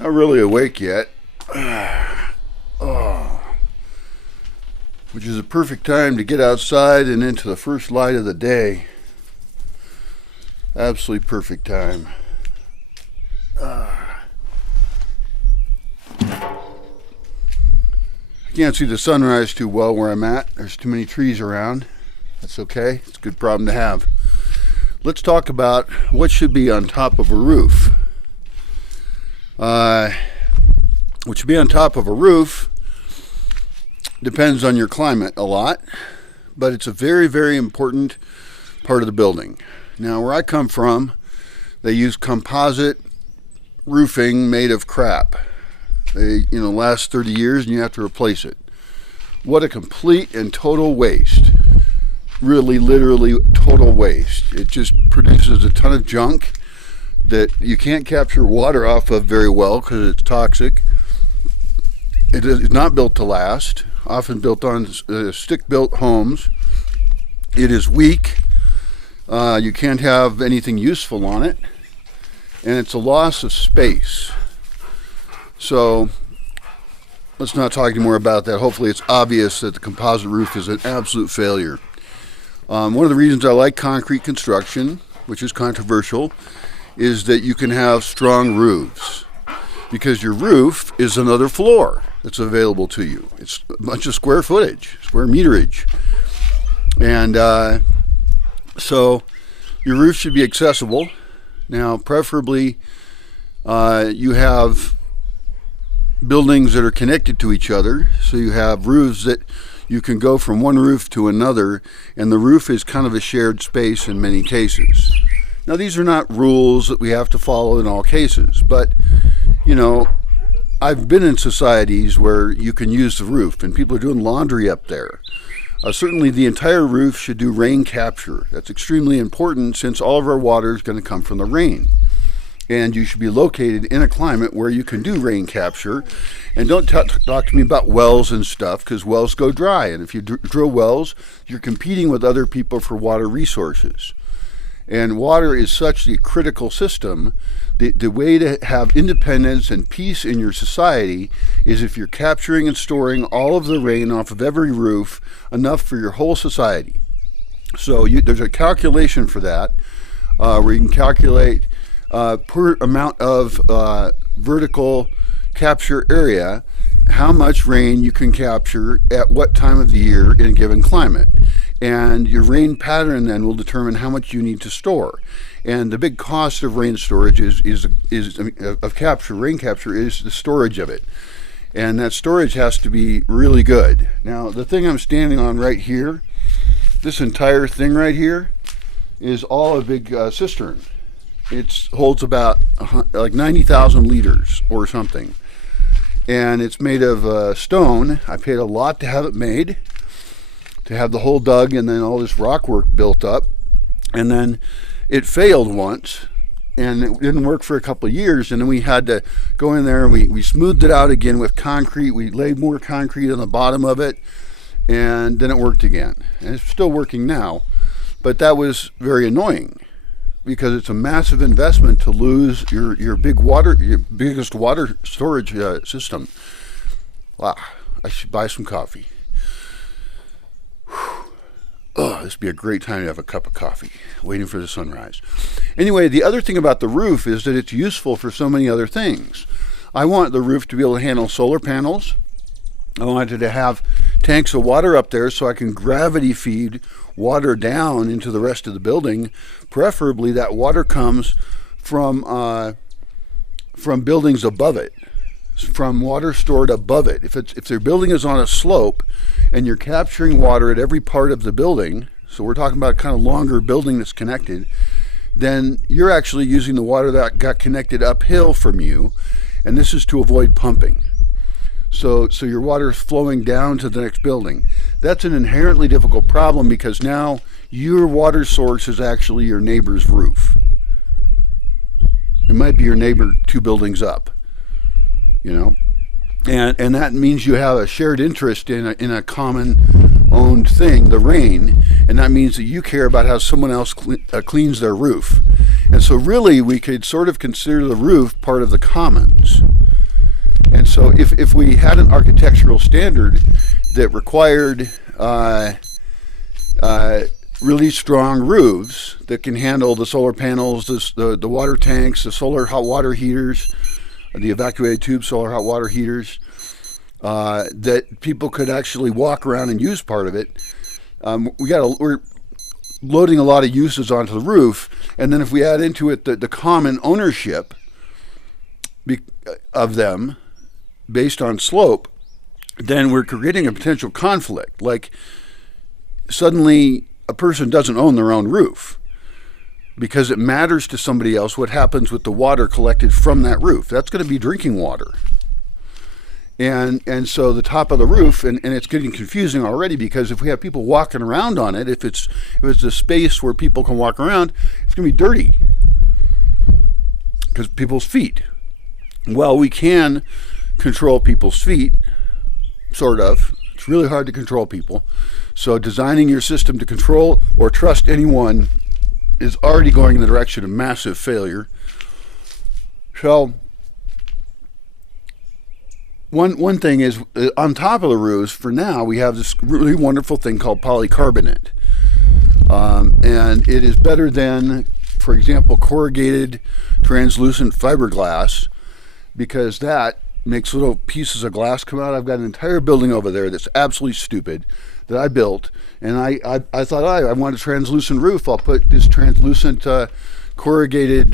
Not really awake yet. Oh, which is a perfect time to get outside and into the first light of the day. Absolutely perfect time. I can't see the sunrise too well where I'm at. There's too many trees around. That's okay. It's a good problem to have. Let's talk about what should be on top of a roof. What should be on top of a roof depends on your climate a lot, but it's a very, very important part of the building. Now, where I come from, they use composite roofing made of crap. They, last 30 years and you have to replace it. What a complete and total waste. Really, literally total waste. It just produces a ton of junk that you can't capture water off of very well because it's toxic. It is not built to last, often built on stick-built homes. It is weak. You can't have anything useful on it. And it's a loss of space. So let's not talk anymore about that. Hopefully it's obvious that the composite roof is an absolute failure. One of the reasons I like concrete construction, which is controversial, is that you can have strong roofs. Because your roof is another floor that's available to you. It's a bunch of square footage, square meterage. And so your roof should be accessible. Now, preferably you have buildings that are connected to each other. So you have roofs that you can go from one roof to another, and the roof is kind of a shared space in many cases. Now, these are not rules that we have to follow in all cases, but I've been in societies where you can use the roof and people are doing laundry up there. Certainly the entire roof should do rain capture. That's extremely important since all of our water is going to come from the rain. And you should be located in a climate where you can do rain capture. And don't talk to me about wells and stuff, because wells go dry. And if you drill wells, you're competing with other people for water resources. And water is such a critical system. The way to have independence and peace in your society is if you're capturing and storing all of the rain off of every roof, enough for your whole society. So there's a calculation for that, where you can calculate per amount of vertical capture area, how much rain you can capture at what time of the year in a given climate. And your rain pattern then will determine how much you need to store. And the big cost of rain storage rain capture is the storage of it. And that storage has to be really good. Now, the thing I'm standing on right here, this entire thing right here, is all a big cistern. It holds about like 90,000 liters or something. And it's made of stone. I paid a lot to have it made, to have the hole dug and then all this rock work built up. And then it failed once and it didn't work for a couple of years, and then we had to go in there and we smoothed it out again with concrete. We laid more concrete on the bottom of it, and then it worked again. And it's still working now, but that was very annoying because it's a massive investment to lose your biggest water storage system. Wow, I should buy some coffee. Oh, this would be a great time to have a cup of coffee, waiting for the sunrise. Anyway, the other thing about the roof is that it's useful for so many other things. I want the roof to be able to handle solar panels. I wanted to have tanks of water up there so I can gravity feed water down into the rest of the building. Preferably that water comes from buildings above it, from water stored above it. If their building is on a slope and you're capturing water at every part of the building, so we're talking about a kind of longer building that's connected, then you're actually using the water that got connected uphill from you, and this is to avoid pumping. So your water is flowing down to the next building. That's an inherently difficult problem because now your water source is actually your neighbor's roof. It might be your neighbor 2 buildings up, and that means you have a shared interest in a common owned thing, the rain, and that means that you care about how someone else cleans their roof. And so really we could sort of consider the roof part of the commons. And so if we had an architectural standard that required really strong roofs that can handle the solar panels, the water tanks, the solar hot water heaters, the evacuated tube solar hot water heaters, that people could actually walk around and use part of it. We're loading a lot of uses onto the roof, and then if we add into it the common ownership of them based on slope, then we're creating a potential conflict. Like suddenly a person doesn't own their own roof because it matters to somebody else what happens with the water collected from that roof. That's going to be drinking water. And so the top of the roof, and it's getting confusing already, because if we have people walking around on it, if it's a space where people can walk around, it's going to be dirty because people's feet. Well, we can control people's feet, sort of. It's really hard to control people. So designing your system to control or trust anyone is already going in the direction of massive failure. So one thing is, on top of the roofs, for now, we have this really wonderful thing called polycarbonate. And it is better than, for example, corrugated translucent fiberglass, because that makes little pieces of glass come out. I've got an entire building over there that's absolutely stupid that I built, and I thought, I want a translucent roof. I'll put this translucent corrugated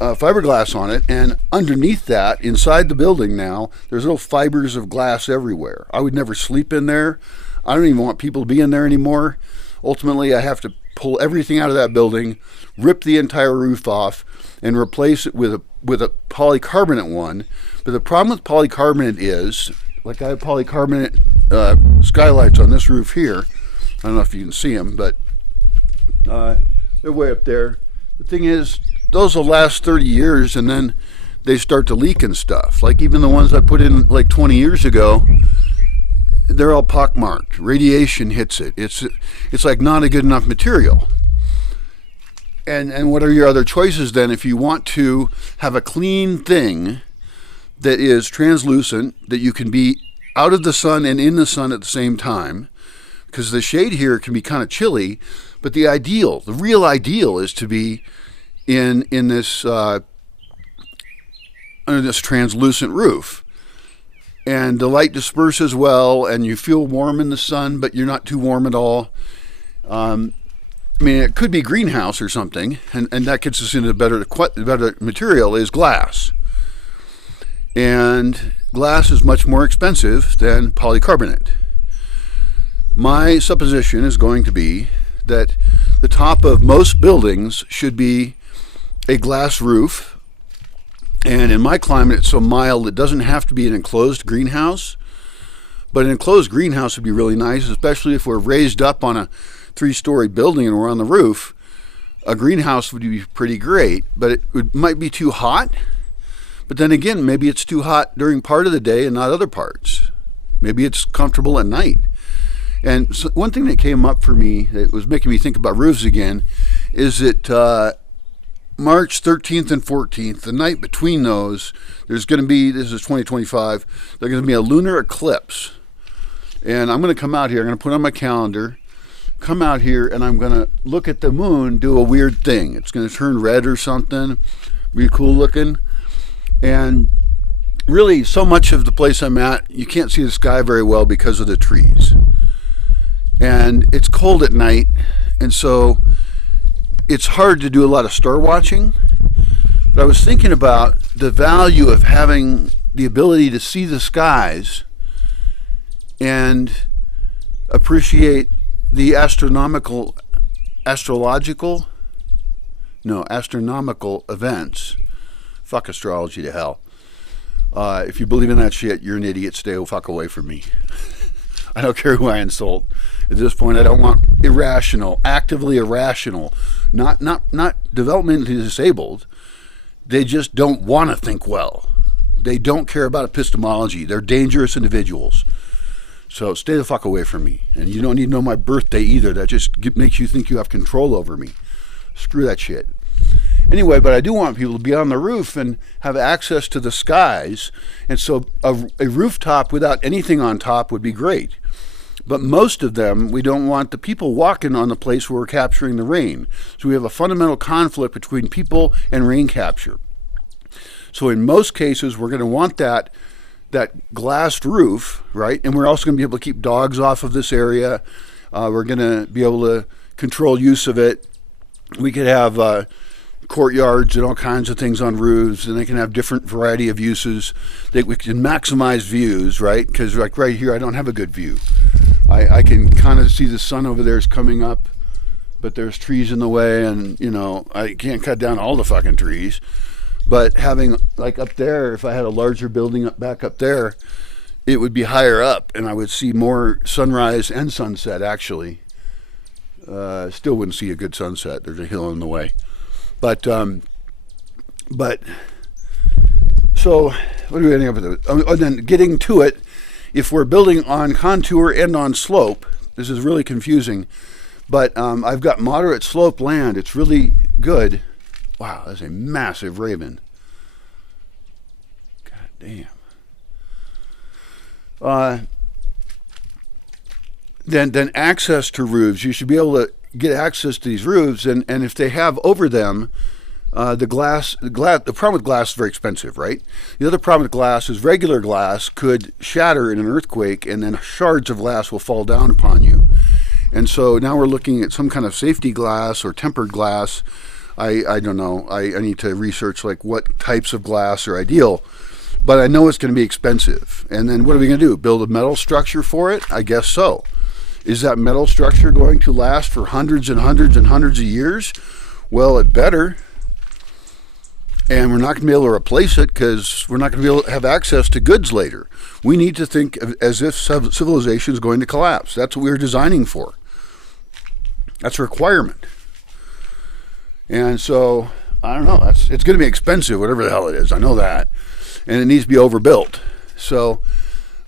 fiberglass on it, and underneath that, inside the building now, there's little fibers of glass everywhere. I would never sleep in there. I don't even want people to be in there anymore. Ultimately, I have to pull everything out of that building, rip the entire roof off, and replace it with a polycarbonate one. But the problem with polycarbonate is, like, I have polycarbonate skylights on this roof here. I don't know if you can see them, but they're way up there. The thing is, those will last 30 years, and then they start to leak and stuff. Like even the ones I put in like 20 years ago, they're all pockmarked. Radiation hits it. It's like not a good enough material. And what are your other choices then if you want to have a clean thing that is translucent, that you can be out of the sun and in the sun at the same time? Because the shade here can be kind of chilly, but the real ideal is to be in this under this translucent roof, and the light disperses well, and you feel warm in the sun, but you're not too warm at all. I mean, it could be greenhouse or something, and that gets us into better material is glass. And glass is much more expensive than polycarbonate. My supposition is going to be that the top of most buildings should be a glass roof, and in my climate it's so mild it doesn't have to be an enclosed greenhouse, but an enclosed greenhouse would be really nice, especially if we're raised up on a 3-story building and we're on the roof. A greenhouse would be pretty great, but might be too hot. But then again, maybe it's too hot during part of the day and not other parts. Maybe it's comfortable at night. And so one thing that came up for me that was making me think about roofs again is that March 13th and 14th, the night between those, there's going to be, this is 2025, there's going to be a lunar eclipse. And I'm going to come out here, I'm going to put on my calendar, come out here, and I'm going to look at the moon, do a weird thing. It's going to turn red or something, be cool looking. And really, so much of the place I'm at, you can't see the sky very well because of the trees. And it's cold at night, and so it's hard to do a lot of star watching. But I was thinking about the value of having the ability to see the skies and appreciate the astronomical events. Fuck astrology to hell. If you believe in that shit, you're an idiot. Stay the fuck away from me. I don't care who I insult. At this point, I don't want actively irrational, not developmentally disabled. They just don't want to think well. They don't care about epistemology. They're dangerous individuals. So stay the fuck away from me. And you don't need to know my birthday either. That just makes you think you have control over me. Screw that shit. Anyway, but I do want people to be on the roof and have access to the skies. And so a rooftop without anything on top would be great. But most of them, we don't want the people walking on the place where we're capturing the rain. So we have a fundamental conflict between people and rain capture. So in most cases, we're going to want that glassed roof, right? And we're also going to be able to keep dogs off of this area. We're going to be able to control use of it. We could have courtyards and all kinds of things on roofs, and they can have different variety of uses. We can maximize views, right? Because like right here, I don't have a good view. I can kind of see the sun over there is coming up, but there's trees in the way, and I can't cut down all the fucking trees. But having like up there, if I had a larger building back up there, it would be higher up, and I would see more sunrise and sunset actually. Still wouldn't see a good sunset. There's a hill in the way. But so what do we end up with? And then getting to it, if we're building on contour and on slope, this is really confusing. But I've got moderate slope land. It's really good. Wow, that's a massive raven. God damn. Then access to roofs. You should be able to get access to these roofs, and if they have over them the problem with glass is very expensive, right? The other problem with glass is regular glass could shatter in an earthquake, and then shards of glass will fall down upon you. And so now we're looking at some kind of safety glass or tempered glass. I don't know. I need to research like what types of glass are ideal, but I know it's going to be expensive. And then what are we going to do? Build a metal structure for it? I guess so. Is that metal structure going to last for hundreds and hundreds and hundreds of years? Well, it better. And we're not going to be able to replace it because we're not going to be able to have access to goods later. We need to think as if civilization is going to collapse. That's what we're designing for. That's a requirement. And so, I don't know. It's going to be expensive, whatever the hell it is. I know that. And it needs to be overbuilt. So,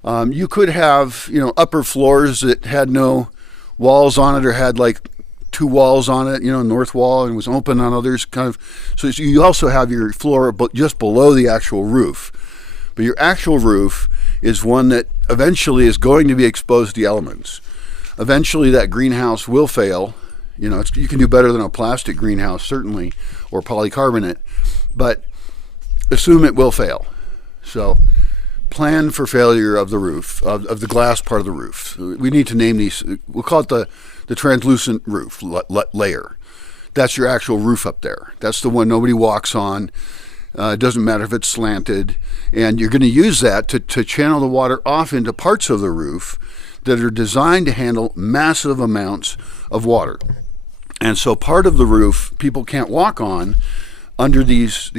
you could have, upper floors that had no walls on it or had like 2 walls on it, north wall, and was open on others kind of. So you also have your floor just below the actual roof. But your actual roof is one that eventually is going to be exposed to the elements. Eventually that greenhouse will fail. You can do better than a plastic greenhouse, certainly, or polycarbonate, but assume it will fail. So plan for failure of the roof, of the glass part of the roof. We need to name these. We'll call it the translucent roof layer. That's your actual roof up there. That's the one nobody walks on. It doesn't matter if it's slanted. And you're going to use that to channel the water off into parts of the roof that are designed to handle massive amounts of water. And so part of the roof people can't walk on under these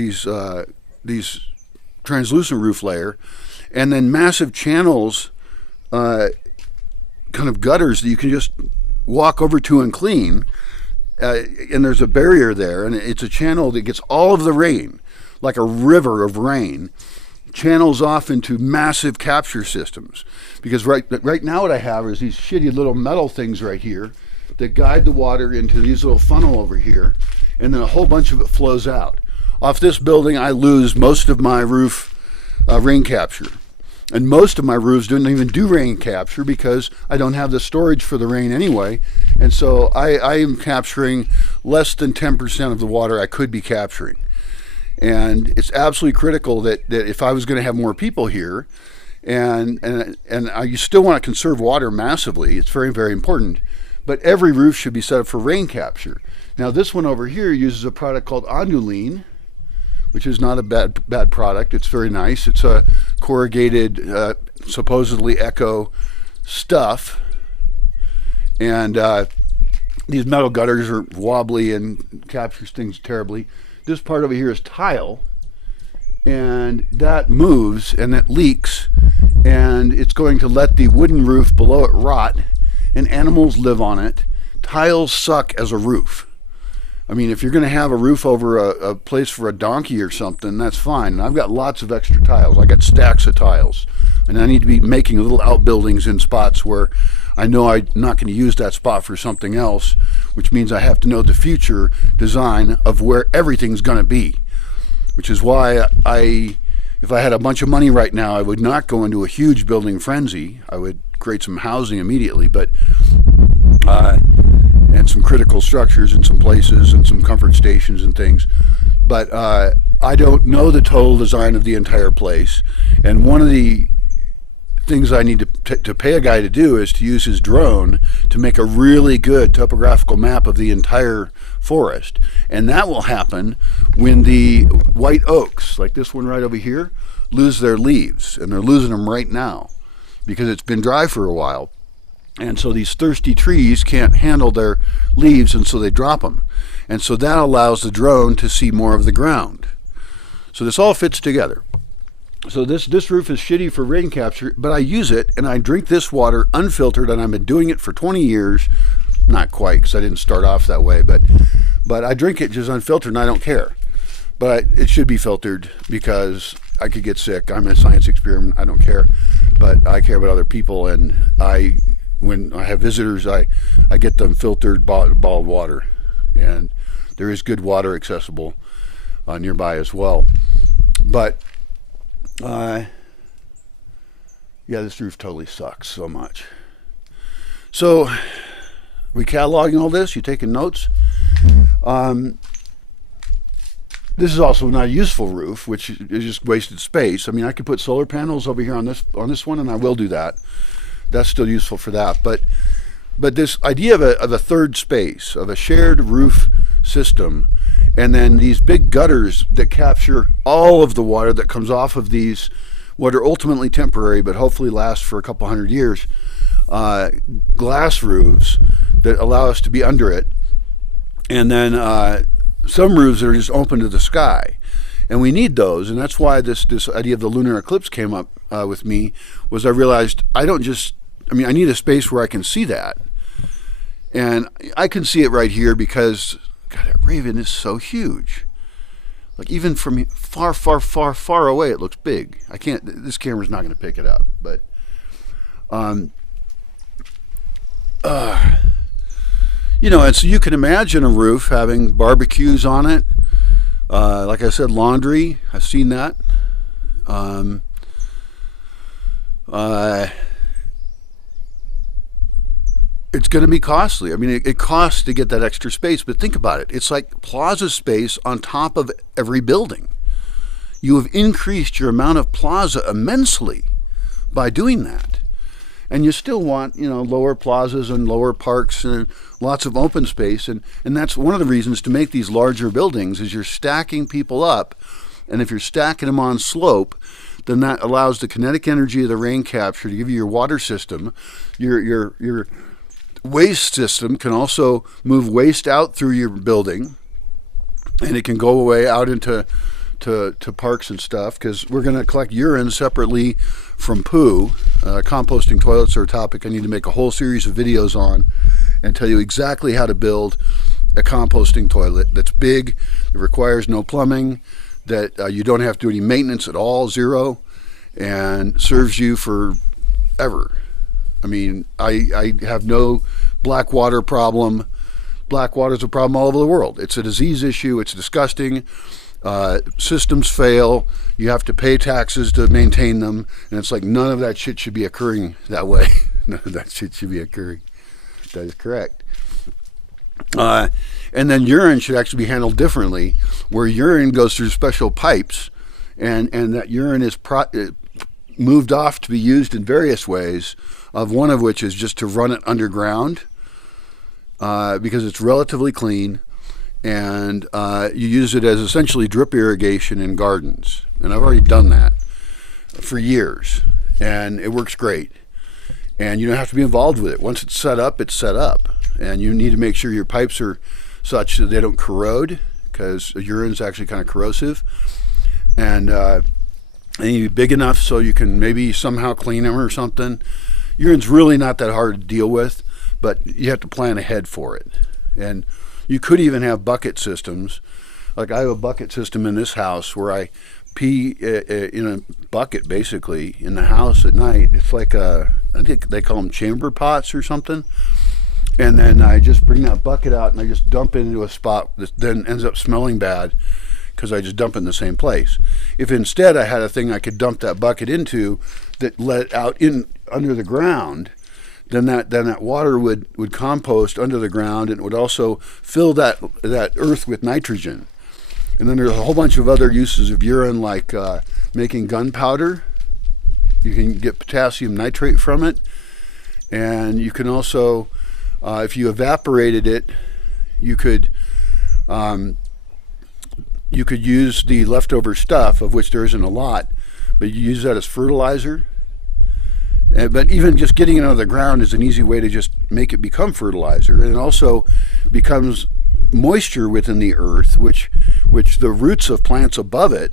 translucent roof layer, and then massive channels, kind of gutters that you can just walk over to and clean. And there's a barrier there, and it's a channel that gets all of the rain, like a river of rain, channels off into massive capture systems. Because right now what I have is these shitty little metal things right here that guide the water into these little funnel over here, and then a whole bunch of it flows out. Off this building, I lose most of my roof rain capture. And most of my roofs don't even do rain capture because I don't have the storage for the rain anyway. And so I am capturing less than 10% of the water I could be capturing. And it's absolutely critical that if I was going to have more people here, and you still want to conserve water massively, it's very, very important, but every roof should be set up for rain capture. Now this one over here uses a product called Onduline, which is not a bad product. It's very nice. It's a corrugated, supposedly eco stuff. And these metal gutters are wobbly and captures things terribly. This part over here is tile, and that moves and that leaks, and it's going to let the wooden roof below it rot, and animals live on it. Tiles suck as a roof. I mean, if you're going to have a roof over a place for a donkey or something, that's fine. And I've got lots of extra tiles. I got stacks of tiles. And I need to be making little outbuildings in spots where I know I'm not going to use that spot for something else, which means I have to know the future design of where everything's going to be, which is why if I had a bunch of money right now, I would not go into a huge building frenzy. I would create some housing immediately, but and some critical structures in some places and some comfort stations and things. But I don't know the total design of the entire place. And one of the things I need to pay a guy to do is to use his drone to make a really good topographical map of the entire forest. And that will happen when the white oaks, like this one right over here, lose their leaves. And they're losing them right now because it's been dry for a while. And so these thirsty trees can't handle their leaves, and so they drop them. And so that allows the drone to see more of the ground. So this all fits together. So this roof is shitty for rain capture, but I use it and I drink this water unfiltered, and I've been doing it for 20 years. Not quite, because I didn't start off that way, but I drink it just unfiltered and I don't care. But it should be filtered because I could get sick. I'm a science experiment. I don't care, but I care about other people, and when I have visitors, I get them filtered bottled water, and there is good water accessible nearby as well. But yeah, this roof totally sucks so much. So we cataloging all this? You taking notes? This is also not a useful roof, which is just wasted space. I mean, I could put solar panels over here on this one, and I will do that. That's still useful for that. But this idea of a third space, of a shared roof system, and then these big gutters that capture all of the water that comes off of these, what are ultimately temporary but hopefully last for a couple hundred years, glass roofs that allow us to be under it. And then some roofs that are just open to the sky. And we need those, and that's why this idea of the lunar eclipse came up with me, was I realized I need a space where I can see that. And I can see it right here because, God, that raven is so huge. Like, even from far, far, far, far away, it looks big. This camera's not going to pick it up, but and so you can imagine a roof having barbecues on it. Like I said, laundry. I've seen that. It's going to be costly. I mean, it costs to get that extra space, but think about it. It's like plaza space on top of every building. You have increased your amount of plaza immensely by doing that. And you still want, lower plazas and lower parks and lots of open space. And that's one of the reasons to make these larger buildings, is you're stacking people up. And if you're stacking them on slope, then that allows the kinetic energy of the rain capture to give you your water system. Your waste system can also move waste out through your building, and it can go away out into parks and stuff, because we're going to collect urine separately from poo. Composting toilets are a topic I need to make a whole series of videos on and tell you exactly how to build a composting toilet that's big, that requires no plumbing, that you don't have to do any maintenance at all, zero, and serves you forever. I mean, I have no black water problem. Black water is a problem all over the world. It's a disease issue. It's disgusting. Systems fail. You have to pay taxes to maintain them, and it's like none of that shit should be occurring that way. None of that shit should be occurring. That is correct. And then urine should actually be handled differently, where urine goes through special pipes, and that urine is moved off to be used in various ways, of one of which is just to run it underground, because it's relatively clean. And you use it as essentially drip irrigation in gardens. And I've already done that for years, and it works great. And you don't have to be involved with it. Once it's set up, it's set up. And you need to make sure your pipes are such that they don't corrode, because urine is actually kind of corrosive. And they need to be big enough so you can maybe somehow clean them or something. Urine's really not that hard to deal with, but you have to plan ahead for it. And you could even have bucket systems. Like, I have a bucket system in this house where I pee in a bucket, basically, in the house at night. It's like I think they call them chamber pots or something. and then I just bring that bucket out and I just dump it into a spot that then ends up smelling bad because I just dump it in the same place. If instead I had a thing I could dump that bucket into that let out in under the ground, then that water would compost under the ground, and it would also fill that earth with nitrogen. And then there's a whole bunch of other uses of urine, like making gunpowder. You can get potassium nitrate from it, and you can also, if you evaporated it, you could use the leftover stuff, of which there isn't a lot, but you use that as fertilizer. But even just getting it out of the ground is an easy way to just make it become fertilizer. And it also becomes moisture within the earth, which the roots of plants above it,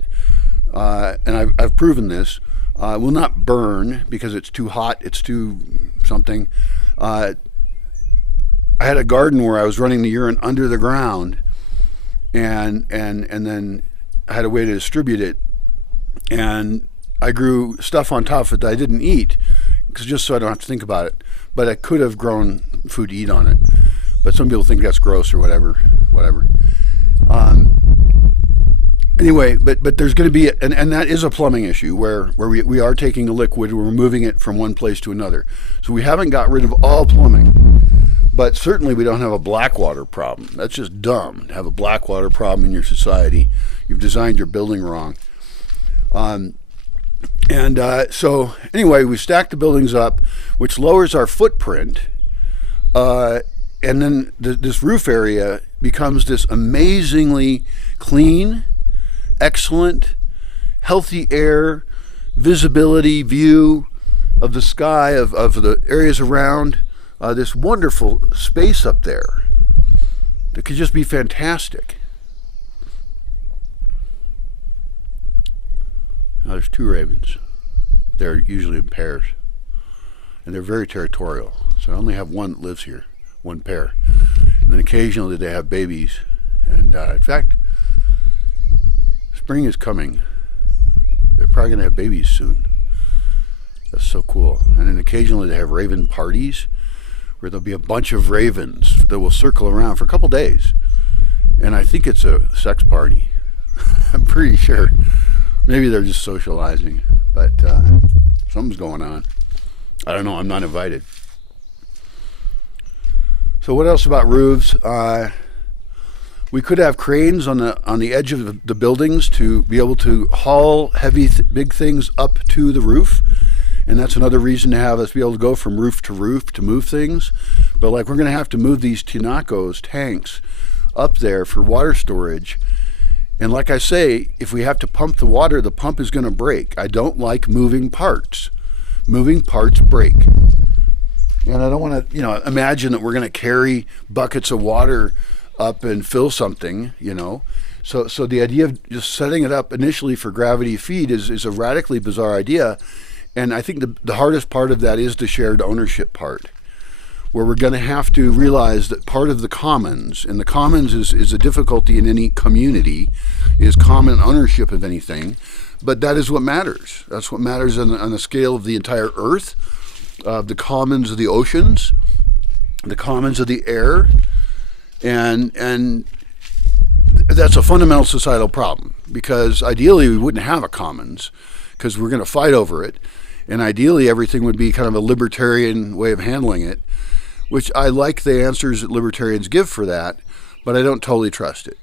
and I've proven this, will not burn because it's too hot, it's too something. I had a garden where I was running the urine under the ground, and then I had a way to distribute it, and I grew stuff on top of it that I didn't eat, just so I don't have to think about it. But I could have grown food to eat on it. But some people think that's gross or whatever. Anyway, but there's going to be, and that is a plumbing issue where we are taking a liquid and we're moving it from one place to another. So we haven't got rid of all plumbing. But certainly we don't have a black water problem. That's just dumb to have a black water problem in your society. You've designed your building wrong. So anyway, we stack the buildings up, which lowers our footprint, and then this roof area becomes this amazingly clean, excellent, healthy air, visibility, view of the sky, of the areas around, this wonderful space up there that could just be fantastic. Now there's two ravens. They're usually in pairs, and they're very territorial. So I only have one that lives here, one pair. And then occasionally they have babies. And in fact, spring is coming. They're probably going to have babies soon. That's so cool. And then occasionally they have raven parties where there'll be a bunch of ravens that will circle around for a couple days. And I think it's a sex party. I'm pretty sure. Maybe they're just socializing, but something's going on. I don't know. I'm not invited. So what else about roofs? We could have cranes on the edge of the buildings to be able to haul heavy, big things up to the roof. And that's another reason to have us be able to go from roof to move things. But like we're going to have to move these tinacos, tanks, up there for water storage. And like I say, if we have to pump the water, the pump is going to break. I don't like moving parts. Moving parts break. And I don't want to, imagine that we're going to carry buckets of water up and fill something, So the idea of just setting it up initially for gravity feed is a radically bizarre idea. And I think the hardest part of that is the shared ownership part, where we're going to have to realize that part of the commons, and the commons is a difficulty in any community, is common ownership of anything, but that is what matters. That's what matters on the scale of the entire earth, the commons of the oceans, the commons of the air, and that's a fundamental societal problem, because ideally we wouldn't have a commons, because we're going to fight over it, and ideally everything would be kind of a libertarian way of handling it, which I like the answers that libertarians give for that, but I don't totally trust it.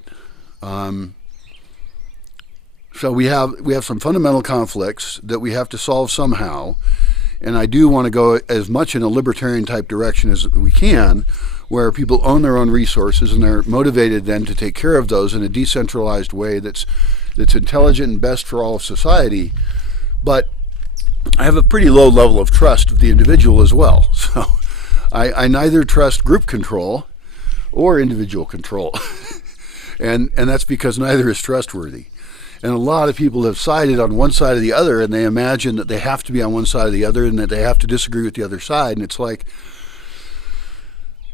So we have some fundamental conflicts that we have to solve somehow, and I do want to go as much in a libertarian type direction as we can, where people own their own resources and they're motivated then to take care of those in a decentralized way that's intelligent and best for all of society. But I have a pretty low level of trust of the individual as well. So I neither trust group control or individual control. and that's because neither is trustworthy. And a lot of people have sided on one side or the other, and they imagine that they have to be on one side or the other and that they have to disagree with the other side. And it's like,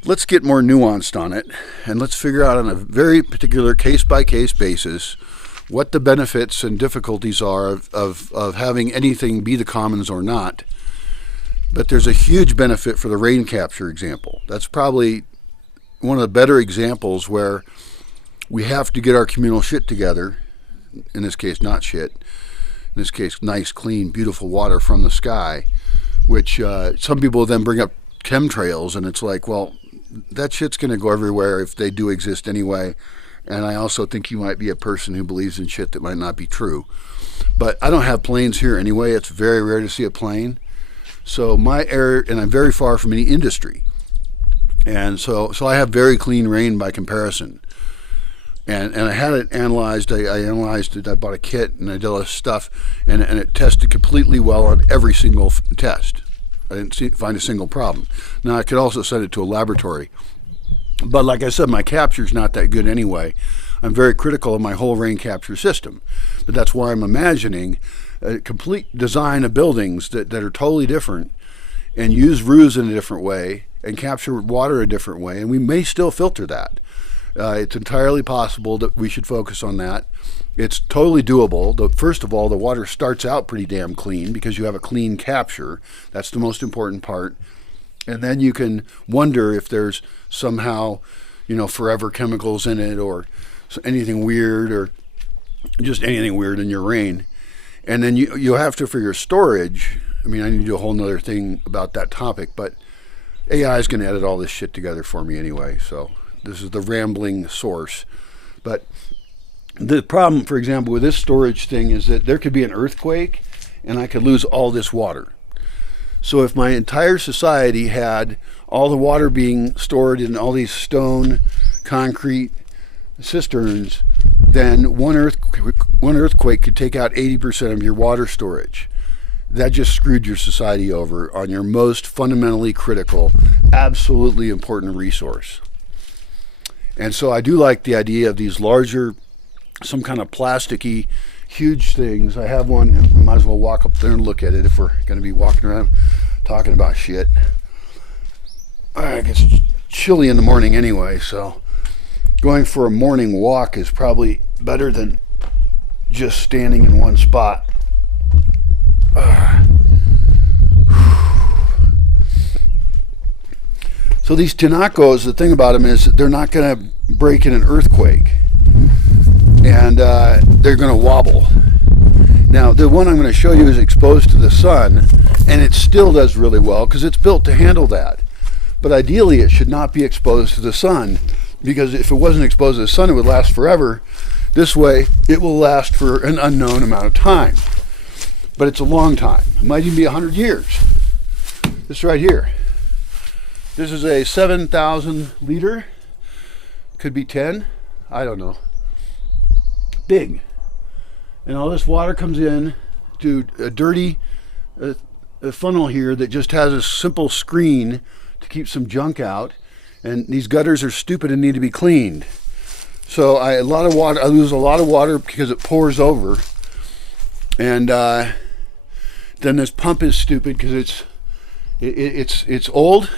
let's get more nuanced on it, and let's figure out on a very particular case-by-case basis what the benefits and difficulties are of having anything be the commons or not. But there's a huge benefit for the rain capture example. That's probably one of the better examples where we have to get our communal shit together. In this case, not shit. In this case, nice, clean, beautiful water from the sky, which some people then bring up chemtrails, and it's like, well, that shit's going to go everywhere if they do exist anyway. And I also think you might be a person who believes in shit that might not be true. But I don't have planes here anyway. It's very rare to see a plane. So my area, and I'm very far from any industry. And so I have very clean rain by comparison. And I had it analyzed. I analyzed it. I bought a kit and I did all this stuff, and it tested completely well on every single test. I didn't find a single problem. Now I could also send it to a laboratory, but like I said, my capture's not that good anyway. I'm very critical of my whole rain capture system, but that's why I'm imagining a complete design of buildings that are totally different and use roofs in a different way and capture water a different way, and we may still filter that. It's entirely possible that we should focus on that. It's totally doable. First of all, the water starts out pretty damn clean because you have a clean capture. That's the most important part. And then you can wonder if there's somehow, forever chemicals in it or anything weird or just anything weird in your rain. And then you have to, for your storage, I need to do a whole nother thing about that topic, but AI is going to edit all this shit together for me anyway, so this is the rambling source. But the problem, for example, with this storage thing is that there could be an earthquake and I could lose all this water. So if my entire society had all the water being stored in all these stone, concrete cisterns, then one earthquake could take out 80% of your water storage. That just screwed your society over on your most fundamentally critical, absolutely important resource. And so I do like the idea of these larger, some kind of plasticky, huge things. I have one. Might as well walk up there and look at it if we're going to be walking around talking about shit. It gets chilly in the morning anyway, so going for a morning walk is probably better than just standing in one spot. So these tinacos, the thing about them is that they're not going to break in an earthquake, and they're going to wobble. Now the one I'm going to show you is exposed to the sun, and it still does really well because it's built to handle that. But ideally it should not be exposed to the sun, because if it wasn't exposed to the sun it would last forever. This way it will last for an unknown amount of time, but it's a long time. It might even be 100 years. This right here, this is a 7,000 liter, could be 10, I don't know, big. And all this water comes in to a dirty a funnel here that just has a simple screen to keep some junk out. And these gutters are stupid and need to be cleaned. So I lose a lot of water because it pours over. And then this pump is stupid because it's old.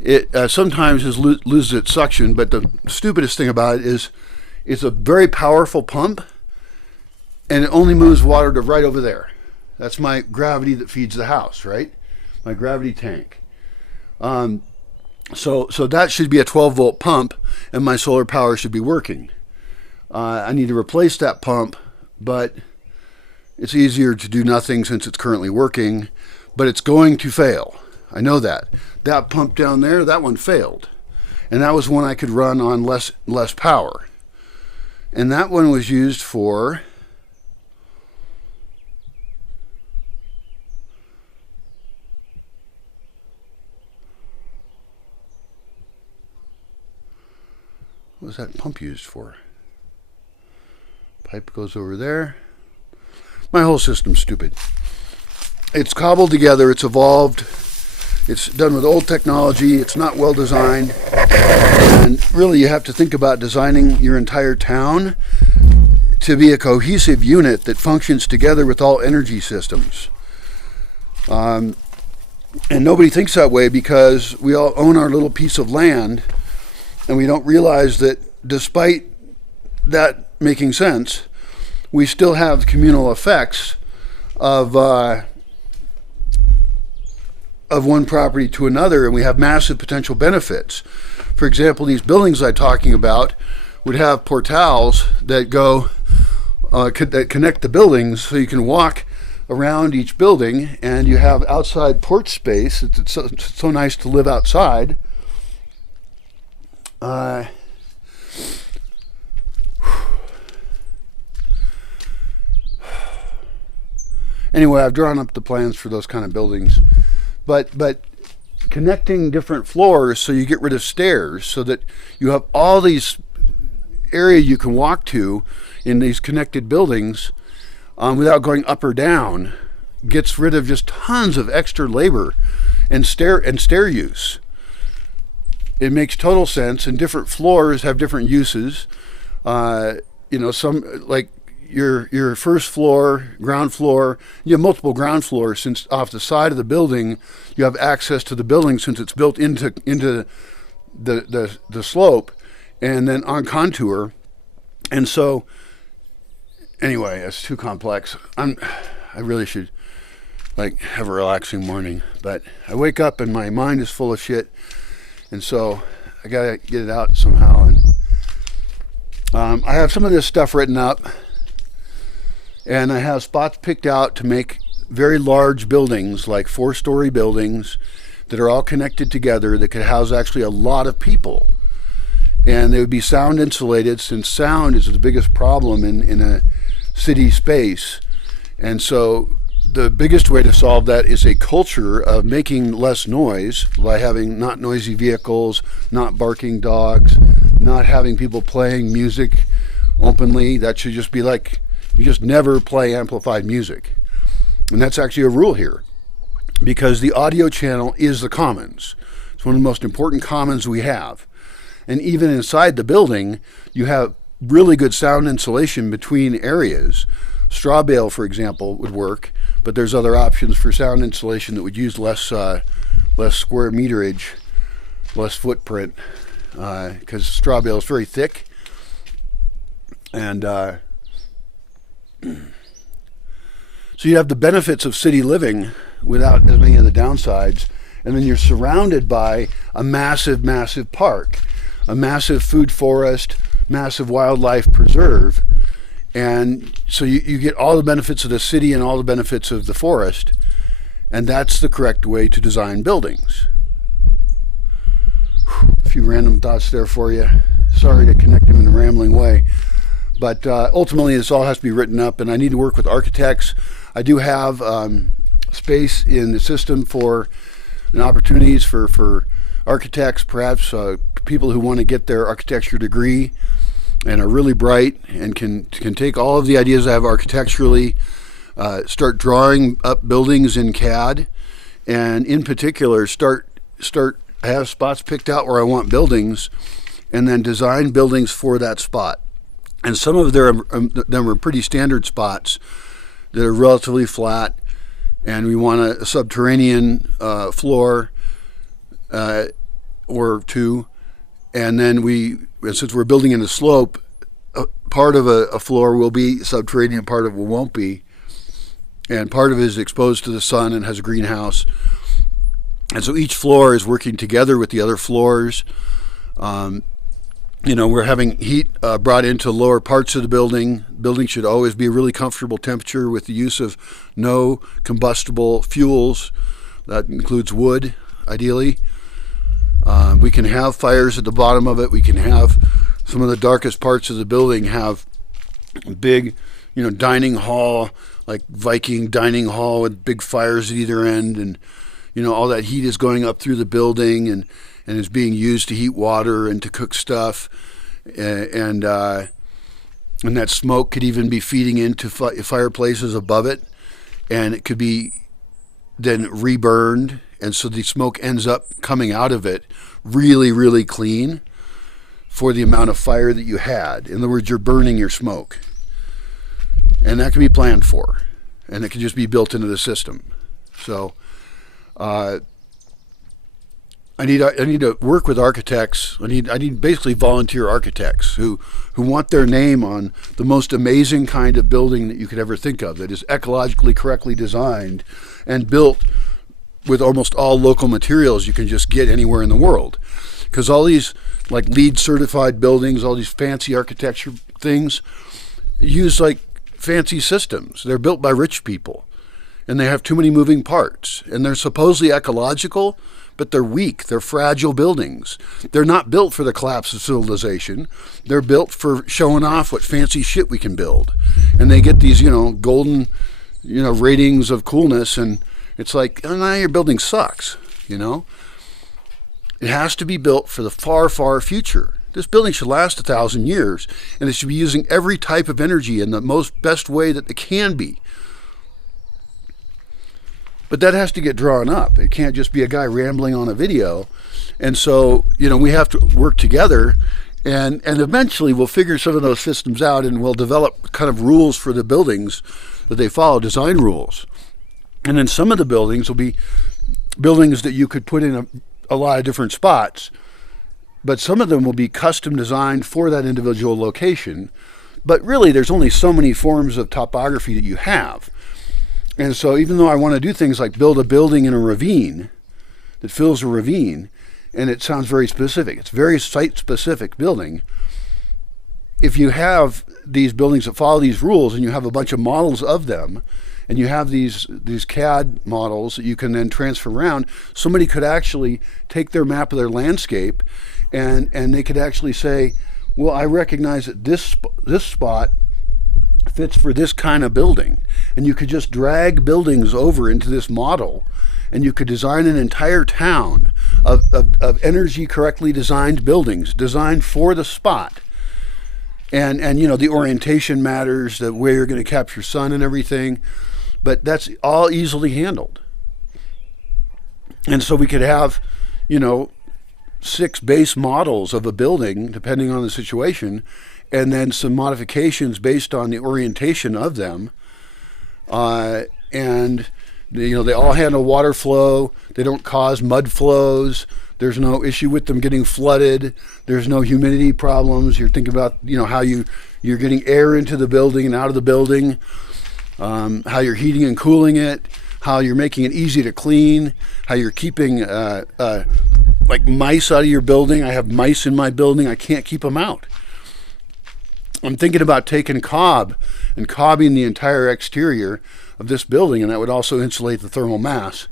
It sometimes loses its suction, but the stupidest thing about it is it's a very powerful pump, and it only moves water to right over there. That's my gravity that feeds the house, right? My gravity tank. So that should be a 12-volt pump, and my solar power should be working. I need to replace that pump, but it's easier to do nothing since it's currently working, but it's going to fail. I know that. That pump down there, that one failed. And that was one I could run on less power. And that one was used for what was that pump used for? Pipe goes over there. My whole system's stupid. It's cobbled together, it's evolved, it's done with old technology, it's not well designed, and really you have to think about designing your entire town to be a cohesive unit that functions together with all energy systems. And nobody thinks that way because we all own our little piece of land, and we don't realize that despite that making sense, we still have communal effects of of one property to another, and we have massive potential benefits. For example, these buildings I'm talking about would have portals that go that connect the buildings, so you can walk around each building, and you have outside porch space. It's so nice to live outside. Anyway, I've drawn up the plans for those kind of buildings, but connecting different floors so you get rid of stairs, so that you have all these area you can walk to in these connected buildings without going up or down, gets rid of just tons of extra labor and stair use. It makes total sense, and different floors have different uses. Some, like your first floor, ground floor, you have multiple ground floors, since off the side of the building you have access to the building, since it's built into the slope and then on contour. And so anyway, it's too complex. I really should have a relaxing morning, but I wake up and my mind is full of shit, and so I gotta get it out somehow. And I have some of this stuff written up, and I have spots picked out to make very large buildings, like 4-story buildings that are all connected together, that could house actually a lot of people. And they would be sound insulated, since sound is the biggest problem in a city space. And so the biggest way to solve that is a culture of making less noise by having not noisy vehicles, not barking dogs, not having people playing music openly. That should just be like, you just never play amplified music. And that's actually a rule here, because the audio channel is the commons. It's one of the most important commons we have. And even inside the building, you have really good sound insulation between areas. Straw bale, for example, would work, but there's other options for sound insulation that would use less square meterage, less footprint, because straw bale is very thick. And so you have the benefits of city living without as many of the downsides, and then you're surrounded by a massive, massive park, a massive food forest, massive wildlife preserve. And so you get all the benefits of the city and all the benefits of the forest, and that's the correct way to design buildings. A few random thoughts there for you. Sorry to connect them in a rambling way. But ultimately, this all has to be written up, and I need to work with architects. I do have space in the system for and opportunities for architects, perhaps people who want to get their architecture degree and are really bright and can take all of the ideas I have architecturally, start drawing up buildings in CAD, and in particular I have spots picked out where I want buildings, and then design buildings for that spot. And some of them are pretty standard spots that are relatively flat, and we want a subterranean floor or two, and then since we're building in a slope, part of a floor will be subterranean, part of it won't be, and part of it is exposed to the sun and has a greenhouse. And so each floor is working together with the other floors. We're having heat brought into lower parts of the building. Building should always be a really comfortable temperature with the use of no combustible fuels. That includes wood, ideally. We can have fires at the bottom of it. We can have some of the darkest parts of the building have big, dining hall, like Viking dining hall with big fires at either end, and all that heat is going up through the building and is being used to heat water and to cook stuff, and that smoke could even be feeding into fireplaces above it, and it could be then reburned, and so the smoke ends up coming out of it really, really clean for the amount of fire that you had. In other words, you're burning your smoke, and that can be planned for, and it can just be built into the system. So I need to work with architects. I need basically volunteer architects who want their name on the most amazing kind of building that you could ever think of, that is ecologically correctly designed and built with almost all local materials you can just get anywhere in the world. Because all these like LEED certified buildings, all these fancy architecture things, use like fancy systems. They're built by rich people, and they have too many moving parts, and they're supposedly ecological, but they're weak. They're fragile buildings. They're not built for the collapse of civilization. They're built for showing off what fancy shit we can build. And they get these, golden, ratings of coolness, and it's like, oh, now your building sucks, It has to be built for the far, far future. This building should last 1,000 years, and it should be using every type of energy in the best way that it can be. But that has to get drawn up. It can't just be a guy rambling on a video. And so, we have to work together, and eventually we'll figure some of those systems out, and we'll develop kind of rules for the buildings that they follow, design rules. And then some of the buildings will be buildings that you could put in a lot of different spots, but some of them will be custom designed for that individual location. But really, there's only so many forms of topography that you have. And so even though I want to do things like build a building in a ravine that fills a ravine, and it sounds very specific, it's very site-specific building, if you have these buildings that follow these rules and you have a bunch of models of them, and you have these CAD models that you can then transfer around, somebody could actually take their map of their landscape, and they could actually say, well, I recognize that this spot fits for this kind of building. And you could just drag buildings over into this model, and you could design an entire town of energy correctly designed buildings designed for the spot. And the orientation matters, the way you're going to capture sun and everything, but that's all easily handled. And so we could have 6 base models of a building depending on the situation, and then some modifications based on the orientation of them. And they all handle water flow. They don't cause mud flows. There's no issue with them getting flooded. There's no humidity problems. You're thinking about how you're getting air into the building and out of the building, how you're heating and cooling it, how you're making it easy to clean, how you're keeping like mice out of your building. I have mice in my building. I can't keep them out. I'm thinking about taking cob and cobbing the entire exterior of this building, and that would also insulate the thermal mass.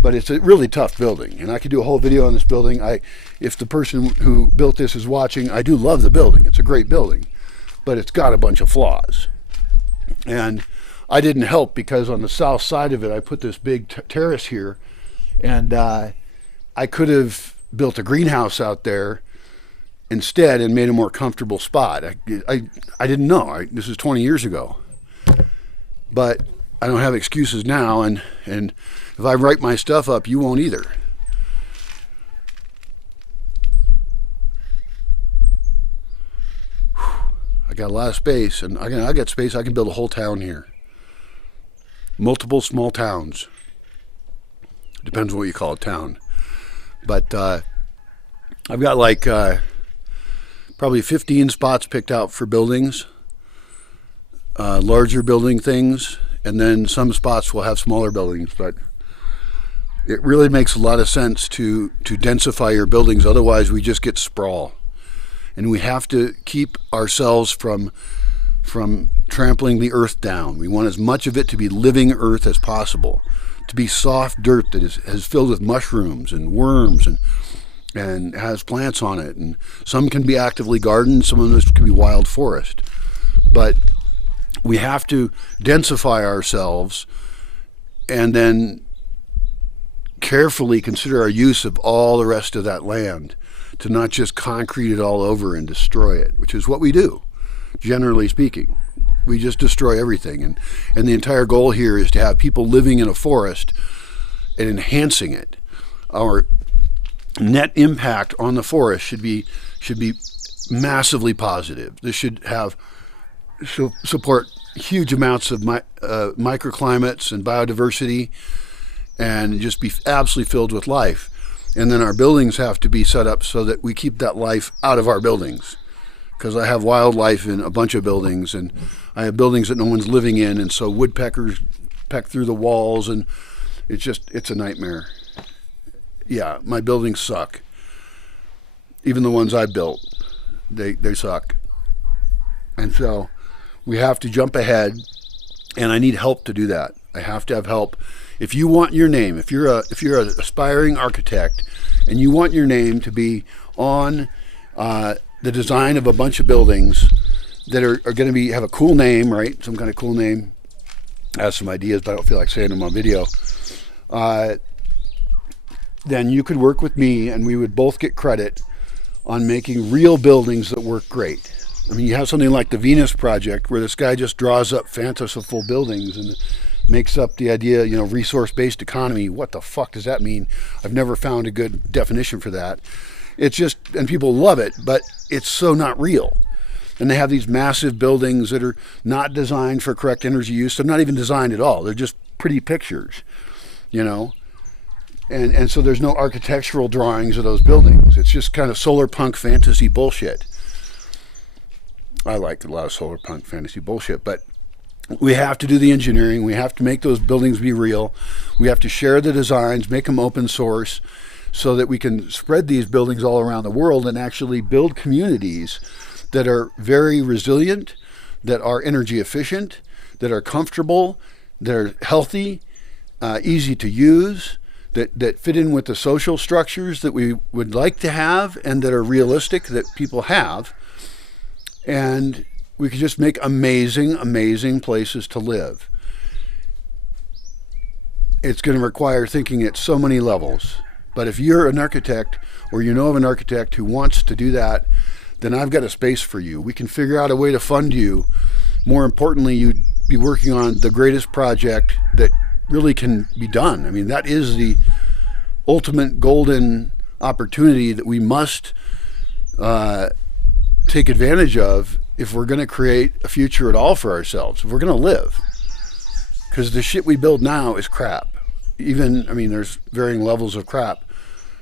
But it's a really tough building, and I could do a whole video on this building. If the person who built this is watching, I do love the building. It's a great building, but it's got a bunch of flaws. And I didn't help because on the south side of it, I put this big terrace here, and I could have built a greenhouse out there instead and made a more comfortable spot. I didn't know. This is 20 years ago. But I don't have excuses now, and if I write my stuff up, you won't either. I got a lot of space, and I got space. I can build a whole town here. Multiple small towns. Depends on what you call a town. But I've got like probably 15 spots picked out for buildings, larger building things, and then some spots will have smaller buildings. But it really makes a lot of sense to densify your buildings. Otherwise, we just get sprawl. And we have to keep ourselves from trampling the earth down. We want as much of it to be living earth as possible, to be soft dirt that is filled with mushrooms and worms and has plants on it. And some can be actively gardened, some of this can be wild forest. But we have to densify ourselves and then carefully consider our use of all the rest of that land, to not just concrete it all over and destroy it, which is what we do, generally speaking. We just destroy everything. And the entire goal here is to have people living in a forest and enhancing it. Our net impact on the forest should be massively positive. This should support huge amounts of microclimates and biodiversity, and just be absolutely filled with life. And then our buildings have to be set up so that we keep that life out of our buildings. Because I have wildlife in a bunch of buildings, and I have buildings that no one's living in, and so woodpeckers peck through the walls, and It's a nightmare. Yeah, my buildings suck. Even the ones I built, they suck. And so we have to jump ahead, and I need help to do that. I have to have help. If you want your name, if you're an aspiring architect, and you want your name to be on the design of a bunch of buildings that are going to have a cool name, right? Some kind of cool name. I have some ideas, but I don't feel like saying them on video. Then you could work with me, and we would both get credit on making real buildings that work great. I mean, you have something like the Venus Project, where this guy just draws up fanciful buildings and makes up the idea, resource-based economy. What the fuck does that mean? I've never found a good definition for that. It's just, and people love it, but it's so not real. And they have these massive buildings that are not designed for correct energy use. They're not even designed at all. They're just pretty pictures, And so there's no architectural drawings of those buildings. It's just kind of solar punk fantasy bullshit. I like a lot of solar punk fantasy bullshit, but we have to do the engineering. We have to make those buildings be real. We have to share the designs, make them open source, so that we can spread these buildings all around the world and actually build communities that are very resilient, that are energy efficient, that are comfortable, that are healthy, easy to use, that fit in with the social structures that we would like to have and that are realistic, that people have. And we could just make amazing, amazing places to live. It's going to require thinking at so many levels. But if you're an architect, or you know of an architect who wants to do that, then I've got a space for you. We can figure out a way to fund you. More importantly, you'd be working on the greatest project that really can be done. I mean, that is the ultimate golden opportunity that we must take advantage of if we're going to create a future at all for ourselves, if we're going to live. Because the shit we build now is crap. There's varying levels of crap.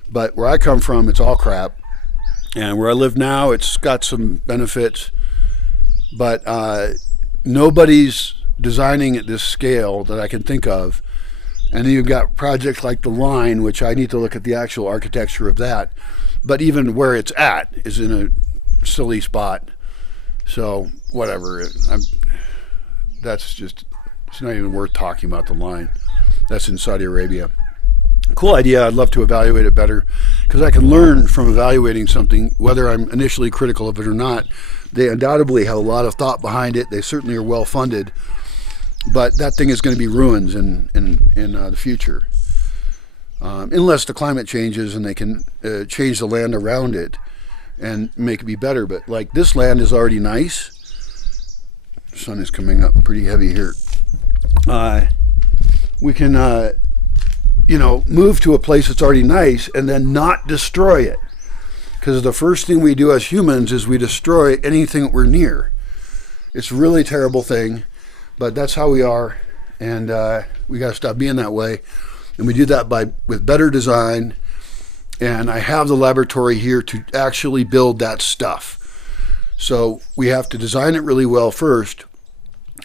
But where I come from, it's all crap. And where I live now, it's got some benefits. But nobody's designing at this scale that I can think of. And then you've got projects like the Line, which I need to look at the actual architecture of that. But even where it's at is in a silly spot. So whatever. It's not even worth talking about the Line. That's in Saudi Arabia. Cool idea. I'd love to evaluate it better, because I can learn from evaluating something, whether I'm initially critical of it or not. They undoubtedly have a lot of thought behind it. They certainly are well funded, but that thing is going to be ruins in the future, unless the climate changes and they can change the land around it and make it be better. But like, this land is already nice. The sun is coming up pretty heavy here. We can move to a place that's already nice and then not destroy it. Because the first thing we do as humans is we destroy anything that we're near. It's a really terrible thing, but that's how we are, and we got to stop being that way. And we do that with better design, and I have the laboratory here to actually build that stuff. So we have to design it really well first,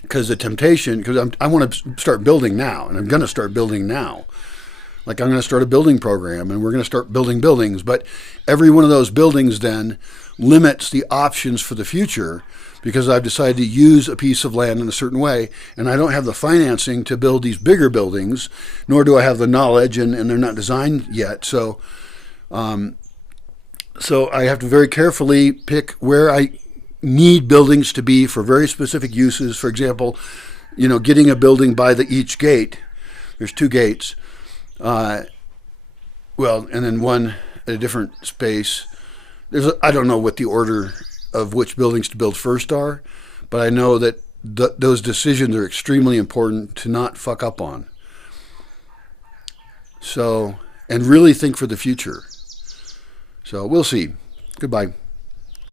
because I want to start building now, and I'm going to start building now. Like, I'm going to start a building program, and we're going to start building buildings. But every one of those buildings then limits the options for the future, because I've decided to use a piece of land in a certain way, and I don't have the financing to build these bigger buildings, nor do I have the knowledge, and they're not designed yet. So I have to very carefully pick where I need buildings to be for very specific uses. For example, getting a building by each gate. There's 2 gates. And then one at a different space. I don't know what the order of which buildings to build first are, but I know that those decisions are extremely important to not fuck up on. So, and really think for the future. So we'll see. Goodbye.